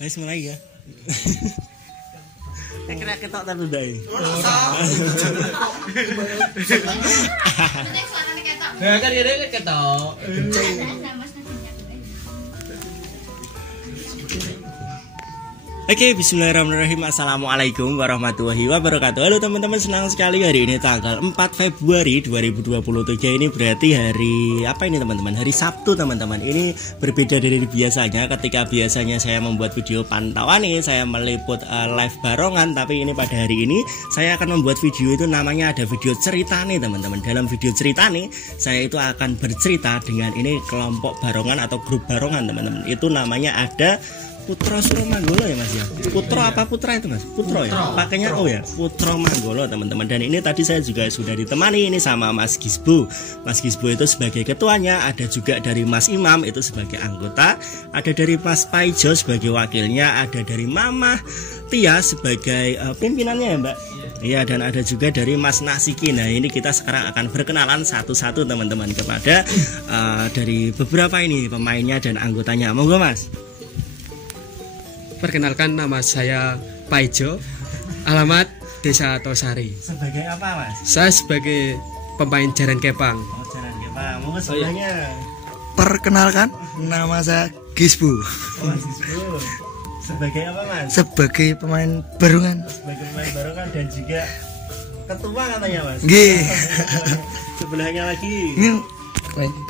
Wis mulai ya. Kira ketok ta ndai. Ya kan dia ketok. Oke, bismillahirrahmanirrahim. Assalamualaikum warahmatullahi wabarakatuh. Halo teman-teman, senang sekali hari ini tanggal 4 Februari 2023. Ini berarti hari apa ini teman-teman? Hari Sabtu teman-teman. Ini berbeda dari biasanya. Ketika biasanya saya membuat video pantauan nih, saya meliput live barongan. Tapi ini pada hari ini saya akan membuat video itu namanya ada video cerita nih teman-teman. Dalam video cerita nih, saya itu akan bercerita dengan ini kelompok barongan atau grup barongan teman-teman. Itu namanya ada Putra Suro Manggolo ya mas ya. Putro apa putra itu mas? Putro ya. Pakainya oh ya. Putro Manggolo teman-teman. Dan ini tadi saya juga sudah ditemani ini sama Mas Gisbu. Mas Gisbu itu sebagai ketuanya. Ada juga dari Mas Imam itu sebagai anggota. Ada dari Mas Paijo sebagai wakilnya. Ada dari Mama Tia sebagai pimpinannya ya mbak. Iya, dan ada juga dari Mas Nasikin. Nah ini kita sekarang akan berkenalan satu-satu teman-teman kepada dari beberapa ini pemainnya dan anggotanya. Monggo mas. Perkenalkan, nama saya Paijo, alamat Desa Tosari. Sebagai apa mas? Saya sebagai pemain Jaran Kepang. Oh Jaran Kepang, mau sebelahnya. Perkenalkan, nama saya Gisbu. Oh Gisbu. Sebagai apa mas? Sebagai pemain barongan. Sebagai pemain barongan dan juga ketua katanya mas. Nggih. Sebelahnya lagi.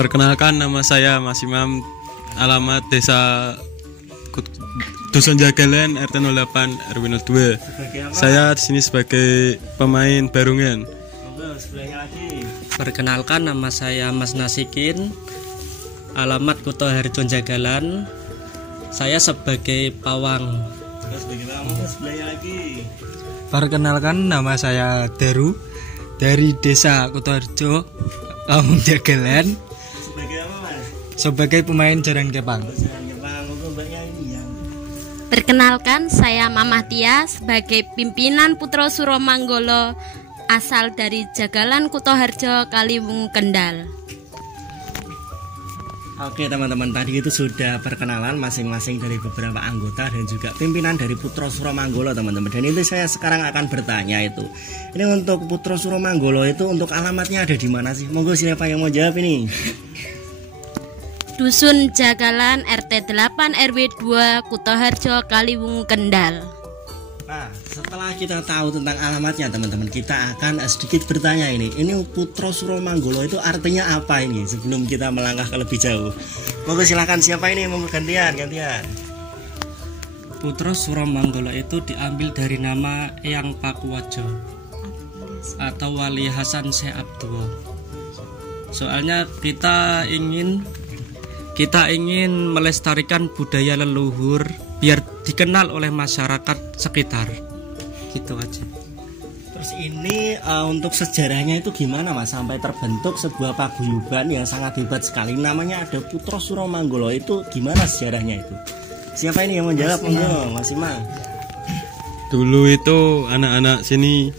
Perkenalkan, nama saya Mas Imam, alamat Desa Dusun Jagalan RT 08 RW 02. Saya di sini sebagai pemain barongan. Sebelahnya lagi. Perkenalkan, nama saya Mas Nasikin, alamat Kuto Harjo Jagalan. Saya sebagai pawang. Sebagai pawang. Sebelahnya lagi. Perkenalkan, nama saya Daru dari Desa Kuto Harjo Jagalan. Sebagai apa mas? Sebagai pemain Jaran Kepang. Perkenalkan, saya Mama Tia sebagai pimpinan Putra Suro Manggolo asal dari Jagalan Kutoharjo Kaliwungu Kendal. Oke teman-teman, tadi itu sudah perkenalan masing-masing dari beberapa anggota dan juga pimpinan dari Putra Suro Manggolo teman-teman. Dan itu saya sekarang akan bertanya itu. Ini untuk Putra Suro Manggolo itu untuk alamatnya ada di mana sih? Monggo siapa yang mau jawab ini? Dusun Jagalan RT 8 RW 2 Kutoharjo Kaliwungu Kendal. Nah, setelah kita tahu tentang alamatnya teman-teman, kita akan sedikit bertanya ini. Ini Putra Suro Manggolo itu artinya apa ini? Sebelum kita melangkah ke lebih jauh. Monggo silakan siapa ini mau gantian. Putra Suro Manggolo itu diambil dari nama Eyang Pakuwajo atau Wali Hasan Syekh Abdullah. Soalnya kita ingin melestarikan budaya leluhur biar dikenal oleh masyarakat sekitar. Gitu aja. Terus ini untuk sejarahnya itu gimana mas sampai terbentuk sebuah paguyuban yang sangat hebat sekali namanya ada Putra Suro Manggolo, itu gimana sejarahnya itu? Siapa ini yang menjawab? Mas Imam. Dulu itu anak-anak sini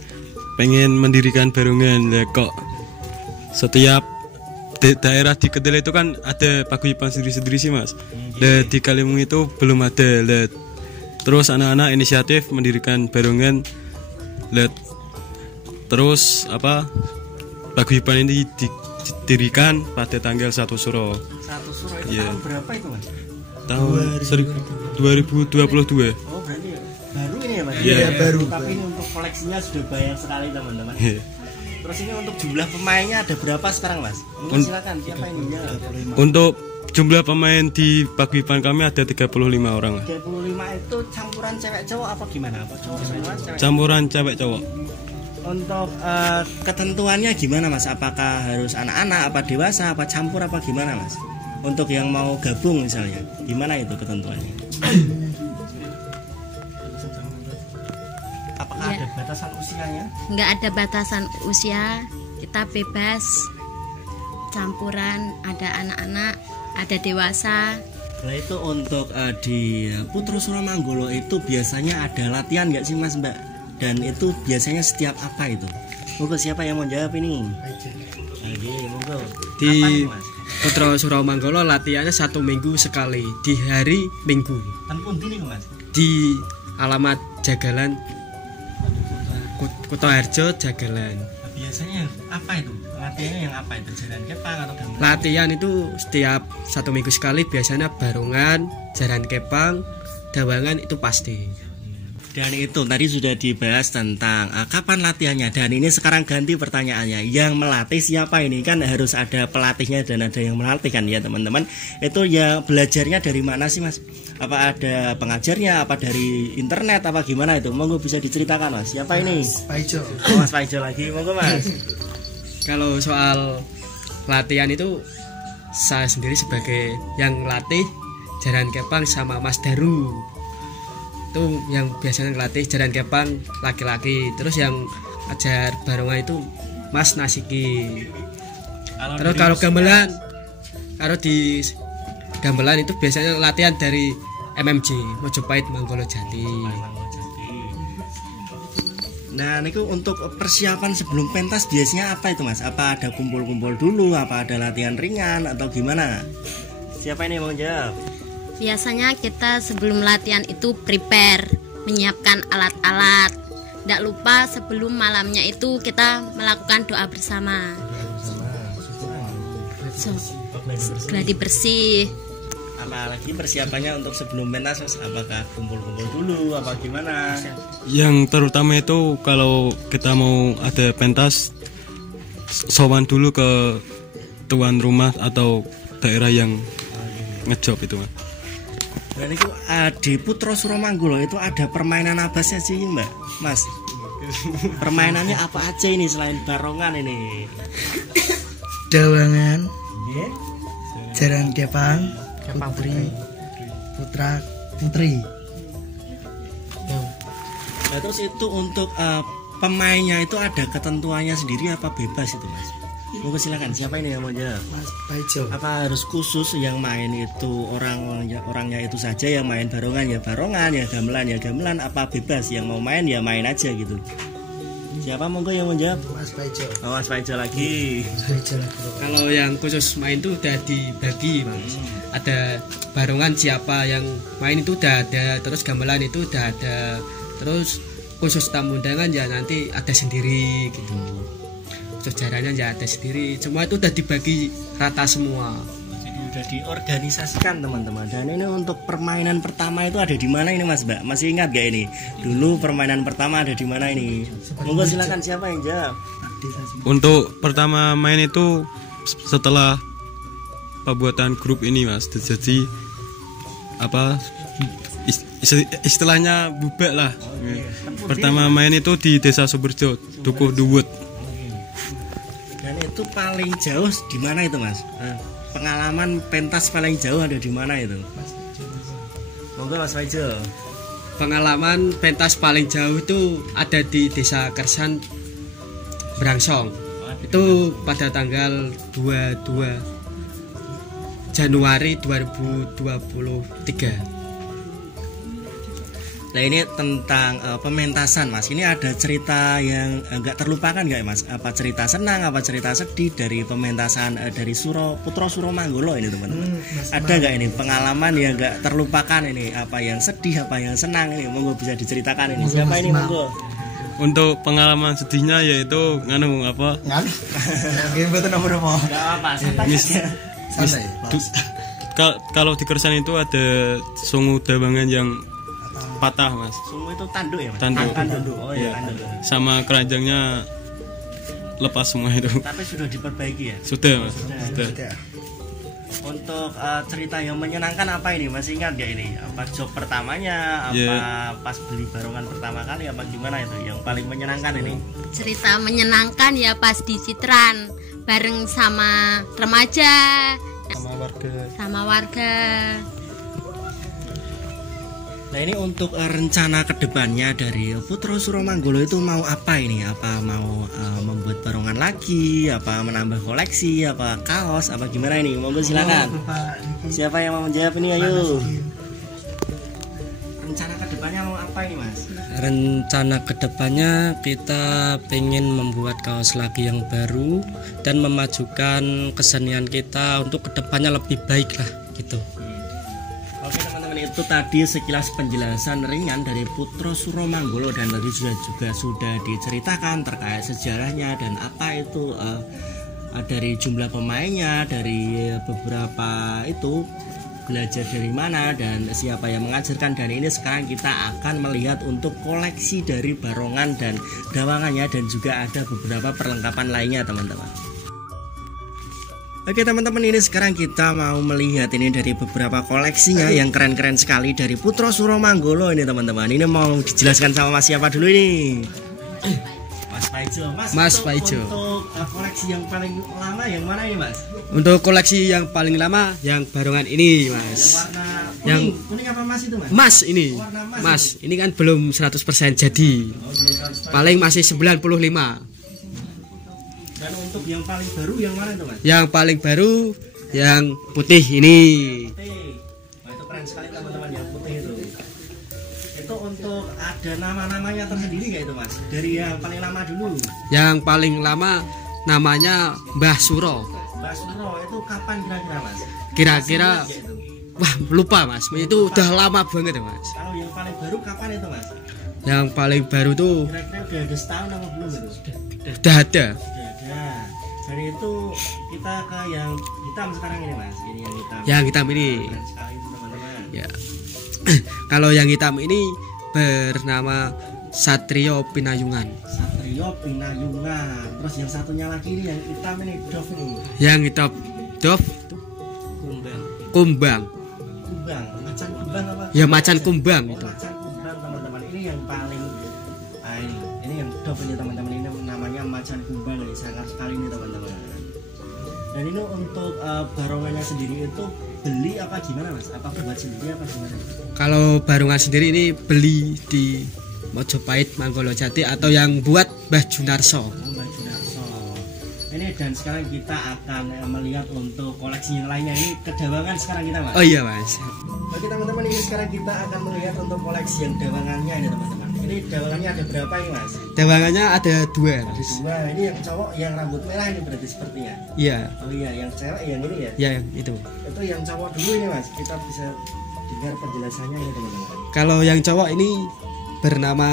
pengen mendirikan barongan, ya kok setiap daerah di Kendal itu kan ada paguyuban sendiri-sendiri sih mas. Di Kaliwungu itu belum ada. Terus anak-anak inisiatif mendirikan barongan. Terus paguyuban ini didirikan pada tanggal 1 Suro. 1 Suro itu tahun berapa itu mas? Tahun 2022. Oh berarti baru ini ya mas? Iya baru. Tapi ini untuk koleksinya sudah banyak sekali teman-teman. Terus ini untuk jumlah pemainnya ada berapa sekarang mas? Silakan siapa ini ya? Untuk jumlah pemain di paguyuban kami ada 35 orang. 35 itu campuran cewek cowok apa gimana? Apa cowok semua cewek? Campuran cewek cowok. Untuk ketentuannya gimana mas? Apakah harus anak-anak, apa dewasa, apa campur, apa gimana mas? Untuk yang mau gabung misalnya, gimana itu ketentuannya? Apakah ada batasan usianya? Nggak ada batasan usia, kita bebas campuran, ada anak-anak, ada dewasa. Nah itu untuk di Putra Suro Manggolo itu biasanya ada latihan nggak sih mas mbak? Dan itu biasanya setiap apa itu? Monggo siapa yang mau jawab ini? Lagi monggo. Di Putra Suramanggala latihannya 1 minggu sekali di hari Minggu Kan pundi nih Mas? di alamat Jagalan Kutoharjo Jagalan. Biasanya apa itu? Latihannya yang apa itu? Jaran kepang atau gamelan? Latihan itu setiap 1 minggu sekali, biasanya barongan, jaran kepang, dawangan itu pasti. Dan itu tadi sudah dibahas tentang kapan latihannya. Dan ini sekarang ganti pertanyaannya. Yang melatih siapa ini? Kan harus ada pelatihnya dan ada yang melatih kan ya teman-teman. Itu ya belajarnya dari mana sih Mas? Apa ada pengajarnya? Apa dari internet? Apa gimana itu? Monggo bisa diceritakan Mas. Siapa ini? Paijo. Oh, Mas Paijo lagi. Monggo Mas. Kalau soal latihan itu saya sendiri sebagai yang latih jaran kepang sama Mas Daru. Itu yang biasanya ngelatih jaran kepang laki-laki, terus yang ajar barongan itu Mas Nasiki. Terus kalau gamelan, kalau di gamelan itu biasanya latihan dari MMJ Mojopahit Manggolo Jati. Nah, niku untuk persiapan sebelum pentas biasanya apa itu Mas? Apa ada kumpul-kumpul dulu? Apa ada latihan ringan atau gimana? Siapa ini yang mau jawab? Biasanya kita sebelum latihan itu prepare, menyiapkan alat-alat. Tidak lupa sebelum malamnya itu kita melakukan doa bersama. Gladi bersih. Apalagi persiapannya untuk sebelum pentas Mas? Apakah kumpul-kumpul dulu? Apa gimana? Yang terutama itu kalau kita mau ada pentas, sowan dulu ke tuan rumah atau daerah yang ngejob itu Mas. Dan itu di Putra Suramanggala itu ada permainan apa sih Mbak Mas? Permainannya apa aja ini selain barongan ini? Dawangan, jaran kepang, putra putri. Nah, terus itu untuk pemainnya itu ada ketentuannya sendiri apa bebas itu Mas? Monggo silakan, siapa ini yang mau jawab? Mas Paijo. Apa harus khusus yang main itu orangnya itu saja, yang main barongan ya barongan, ya gamelan, apa bebas yang mau main ya main aja gitu? Siapa monggo yang mau jawab? Mas Paijo. Oh, Mas Paijo lagi. Kalau yang khusus main itu udah dibagi Mas. Ada barongan siapa yang main itu udah ada, terus gamelan itu udah ada, terus khusus tamu undangan ya nanti ada sendiri gitu. Sejarahnya ya ada sendiri, semua itu udah dibagi rata semua. Jadi udah diorganisasikan teman-teman. Dan ini untuk permainan pertama itu ada di mana ini Mas Mbak? Masih ingat gak ini? Dulu permainan pertama ada di mana ini? Monggo silakan, siapa yang jawab? Untuk pertama main itu setelah pembuatan grup ini Mas. Jadi apa istilahnya bubak lah. Pertama main itu di Desa Suberjo, Dukuh Duwut. Dan itu paling jauh di mana itu Mas? Pengalaman pentas paling jauh ada di mana itu? Monggo Mas Paijo. Pengalaman pentas paling jauh itu ada di Desa Kersan Brangsong. Itu pada tanggal 22 Januari 2023. Nah ini tentang pementasan Mas. Ini ada cerita yang nggak terlupakan nggak Mas? Apa cerita senang, apa cerita sedih dari pementasan dari Putra Suramanggala ini teman-teman? Ada nggak ini pengalaman yang nggak terlupakan ini? Apa yang sedih, apa yang senang ini? Monggo bisa diceritakan ini. Siapa ini monggo? Untuk pengalaman sedihnya yaitu apa? Game betul nomor apa? Nggak apa, Santai. Kalau di Kersan itu ada sungu dawangan yang patah Mas. Sungu itu tanduk ya Mas? Tanduk. Oh iya, tanduk. Sama keranjangnya lepas semua itu. Tapi sudah diperbaiki ya? Sudah Mas. Sudah. Untuk cerita yang menyenangkan apa ini? Masih ingat gak ini? Apa job pertamanya? Apa pas beli barongan pertama kali? Apa gimana itu? Yang paling menyenangkan ini? Cerita menyenangkan ya pas di Citran bareng sama remaja, sama warga. Nah ini untuk rencana kedepannya dari Putra Suramanggala itu mau apa ini? Apa mau membuat barongan lagi? Apa menambah koleksi? Apa kaos? Apa gimana ini? Monggo silakan. Siapa yang mau menjawab ini? Ayo. rencana kedepannya mau apa ini Mas? Rencana kedepannya kita pengen membuat kaos lagi yang baru dan memajukan kesenian kita untuk kedepannya lebih baik lah gitu. Oke teman-teman, itu tadi sekilas penjelasan ringan dari Putro Suromanggolo dan tadi juga sudah diceritakan terkait sejarahnya dan apa itu dari jumlah pemainnya, dari beberapa itu belajar dari mana dan siapa yang mengajarkan. Dan ini sekarang kita akan melihat untuk koleksi dari barongan dan dawangannya dan juga ada beberapa perlengkapan lainnya teman-teman. Oke teman-teman, ini sekarang kita mau melihat ini dari beberapa koleksinya yang keren-keren sekali dari Putro Suromanggolo ini teman-teman. Ini mau dijelaskan sama Mas siapa dulu ini? Mas Paijo. Mas Paijo. Untuk koleksi yang paling lama yang mana ini Mas? Untuk koleksi yang paling lama yang barongan ini Mas. Yang warna kuning. Yang kuning apa Mas itu Mas? Mas ini. Warna Mas ini kan belum 100% jadi. Paling masih 95. Dan untuk yang paling baru yang mana itu Mas? Yang paling baru yang putih ini. Putih. Wah, itu keren sekali teman-teman yang putih itu. Itu untuk ada nama-namanya tersendiri nggak itu Mas? Dari yang paling lama dulu. Yang paling lama namanya Mbah Suro. Mbah Suro itu kapan kira-kira Mas? Kira-kira Masih ingat nggak itu? wah lupa Mas. Itu udah lama banget ya Mas. Kalau yang paling baru kapan itu Mas? Yang paling baru tuh Kira-kira udah ada setahun apa belum itu? udah ada. Sudah ada. Jadi itu kita ke yang hitam sekarang ini Mas. Ini yang hitam. Yang hitam ini. Keren sekali itu teman-teman. Ya. Kalau yang hitam ini bernama Satrio Pinayungan. Satrio Pinayungan. Terus yang satunya lagi ini yang hitam ini Dov ini. Yang hitam Dov Kumbang. Kumbang, macan kumbang apa? Ya macan kumbang Oh, itu. macan kumbang teman-teman. Ini yang paling ini yang Dov ini teman-teman. Ini namanya macan kumbang ini sangat sekali ini teman-teman. Dan ini untuk barongannya sendiri itu beli apa gimana Mas? Apa buat sendiri apa gimana? Kalau barongan sendiri ini beli di Mojopahit Manggolo Jati atau yang buat Mbah Junarso. Oh, Mbak Junarso. Ini dan sekarang kita akan melihat untuk koleksi yang lainnya. Ini kedawangan sekarang kita Mas. Oh iya Mas. Oke teman-teman, ini sekarang kita akan melihat untuk koleksi yang dawangannya ini teman-teman. Ini dawangannya ada berapa ini Mas? Dawangannya ada dua Mas. Dua. Ini yang cowok yang rambut merah ini berarti sepertinya. Iya. Oh iya, yang cewek yang ini ya. Ya itu. Itu yang cowok dulu ini Mas. Kita bisa dengar penjelasannya ya teman-teman. Kalau yang cowok ini bernama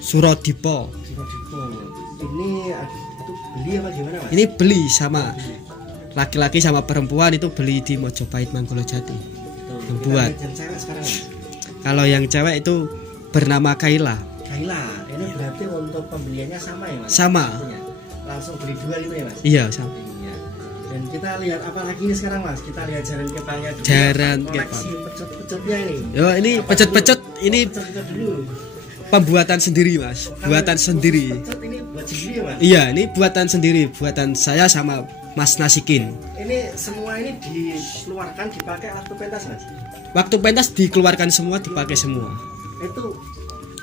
Surodipo. Surodipo. Ini itu beli apa gimana Mas? Ini beli sama laki-laki sama perempuan itu beli di Mojopahit Manggolo Jati. Tuh, yang kita buat. lihat yang cewek sekarang Mas. Kalau yang cewek itu bernama Kaila. Kaila, ini berarti untuk pembeliannya sama ya Mas? Sama. Maksudnya, langsung beli dua gitu ya Mas? Iya sama. Iya. Dan kita lihat apa lagi nih sekarang Mas? Kita lihat jaran kepangnya dulu. Jaran koleksi pecot-pecotnya ini. Yo ini pecet-pecet ini Pecot-pecot dulu. pembuatan sendiri Mas. Buatan sendiri. Pecot ini buat sendiri ya Mas? Iya ini buatan sendiri. Buatan saya sama Mas Nasikin. Ini semua ini dikeluarkan dipakai waktu pentas Mas? Waktu pentas dikeluarkan semua dipakai semua. Itu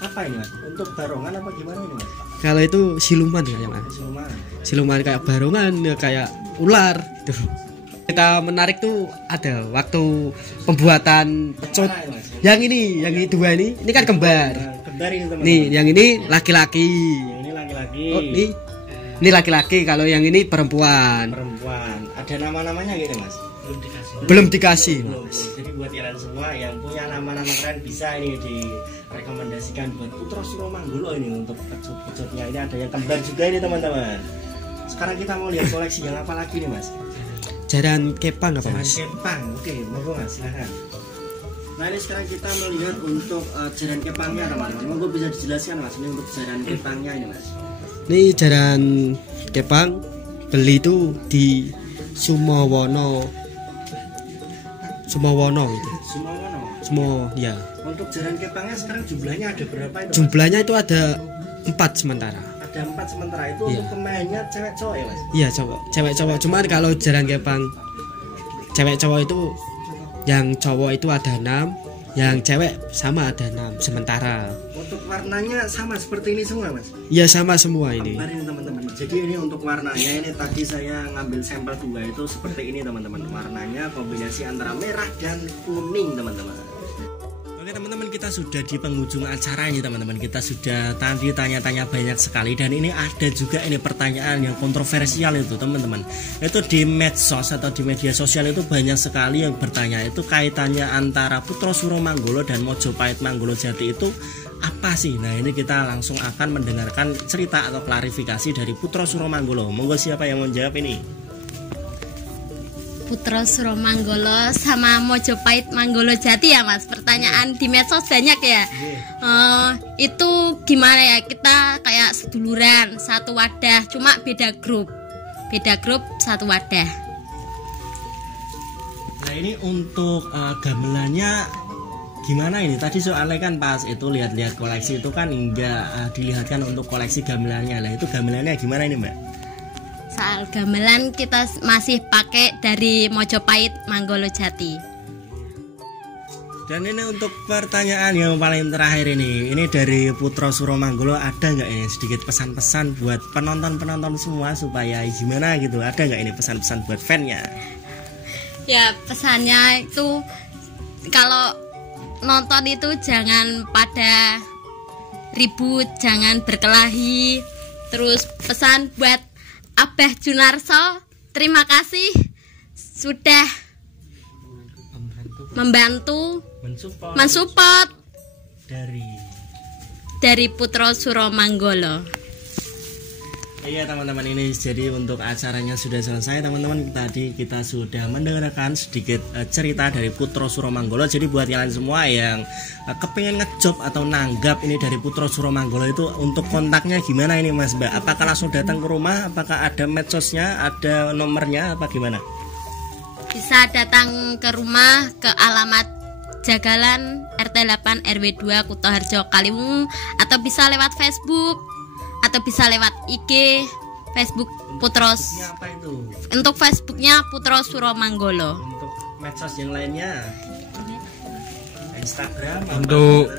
apa ini Mas? Untuk barongan apa gimana ini Mas? Kalau itu siluman ya Mas. Semua. Siluman kayak barongan ya kayak ular gitu. Kita menarik tuh ada waktu pembuatan pecot. Mana ini, Mas? Yang dua ini kan kembar. Nah, kembar ini teman-teman. Nih, yang ini laki-laki. Yang ini laki-laki. Oh, ini laki-laki, kalau yang ini perempuan. Perempuan. Ada nama-namanya gitu Mas? Belum dikasih. Belum. Jadi buat kalian semua yang punya nama-nama keren bisa ini direkomendasikan buat Putro Suromanggolo ini untuk pecot-pecotnya. Ini ada yang kembar juga ini teman-teman. Sekarang kita mau lihat koleksi yang apa lagi nih Mas? Jaran kepang apa Mas? Jaran kepang. Oke, monggo Mas, silakan. Nah ini sekarang kita melihat untuk jaran kepangnya teman-teman. Monggo bisa dijelaskan Mas ini untuk jaran kepangnya ini Mas. Ini jaran kepang beli itu di Sumowono gitu. Sumowono. Ya. Untuk jaran kepangnya sekarang jumlahnya ada berapa itu Mas? Jumlahnya itu ada 4 sementara. Ada 4 sementara itu Iya. untuk pemainnya cewek cowok ya Mas? Iya cewek cowok. Cuman kalau jaran kepang cewek cowok itu yang cowok itu ada 6, yang cewek sama ada 6 sementara. Untuk warnanya sama seperti ini semua Mas? Iya sama semua ini. Kembar ini teman-teman. Jadi ini untuk warnanya ini tadi saya ngambil sampel 2 itu seperti ini teman-teman. Warnanya kombinasi antara merah dan kuning teman-teman. Oke teman-teman, kita sudah di penghujung acara ini teman-teman. Kita sudah tadi tanya-tanya banyak sekali. Dan ini ada juga ini pertanyaan yang kontroversial itu teman-teman. Itu di medsos atau di media sosial itu banyak sekali yang bertanya. Itu kaitannya antara Putra Suromanggolo dan Mojopahit Manggolo Jati itu apa sih? Nah ini kita langsung akan mendengarkan cerita atau klarifikasi dari Putra Suromanggolo. Monggo siapa yang mau jawab ini? Putra Suromanggolo sama Mojopahit Manggolo Jati ya Mas. Pertanyaan di medsos banyak ya. Itu gimana ya, kita kayak seduluran satu wadah, cuma beda grup satu wadah. Nah ini untuk gamelannya gimana ini? Tadi soalnya kan pas itu lihat-lihat koleksi itu kan enggak dilihatkan untuk koleksi gamelannya. Nah itu gamelannya gimana ini Mbak? Soal gamelan kita masih pakai dari Mojopahit Manggolo Jati. Dan ini untuk pertanyaan yang paling terakhir ini dari Putra Suromanggolo, ada nggak ini sedikit pesan-pesan buat penonton-penonton semua supaya gimana gitu? Ada nggak ini pesan-pesan buat fannya? Ya pesannya itu kalau nonton itu jangan pada ribut, jangan berkelahi. Terus pesan buat Abah Junarso, terima kasih sudah membantu mensupport dari Putra Suromanggolo. Iya teman-teman, ini jadi untuk acaranya sudah selesai teman-teman. Tadi kita sudah mendengarkan sedikit cerita dari Putra Suromanggolo. Jadi buat kalian semua yang kepengen ngejob atau nanggap ini dari Putra Suromanggolo itu untuk kontaknya gimana ini Mas Mbak? Apakah langsung datang ke rumah? Apakah ada medsosnya? Ada nomornya? Apa gimana? Bisa datang ke rumah ke alamat Jagalan RT 8 RW 2 Kutoharjo Kaliwungu, atau bisa lewat Facebook, atau bisa lewat IG Facebook Putros. Apa itu? Untuk Facebooknya Putra Suromanggolo. Untuk medsos yang lainnya Instagram. Untuk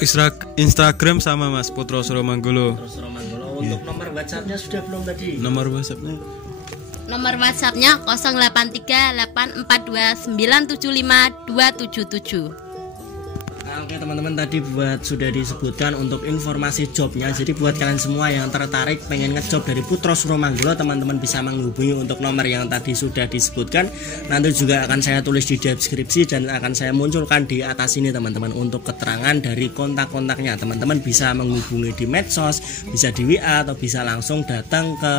Instagram sama Mas Putra Suromanggolo. Putra Suromanggolo. Untuk nomor WhatsAppnya sudah belum tadi? Nomor WhatsAppnya? Nomor WhatsAppnya 08384275277277. Oke teman-teman, tadi sudah disebutkan untuk informasi jobnya. Jadi buat kalian semua yang tertarik pengen ngejob dari Putra Suromanggolo, teman-teman bisa menghubungi untuk nomor yang tadi sudah disebutkan. Nanti juga akan saya tulis di deskripsi dan akan saya munculkan di atas ini teman-teman untuk keterangan dari kontak-kontaknya. Teman-teman bisa menghubungi di medsos, bisa di WA, atau bisa langsung datang ke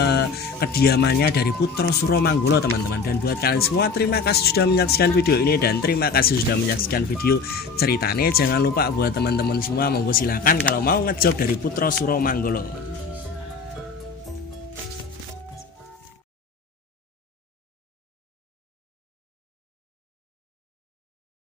kediamannya dari Putra Suromanggolo teman-teman. Dan buat kalian semua, terima kasih sudah menyaksikan video ini dan terima kasih sudah menyaksikan video ceritanya. Jangan lupa buat teman-teman semua, monggo silahkan kalau mau ngejob dari Putra Suromanggolo.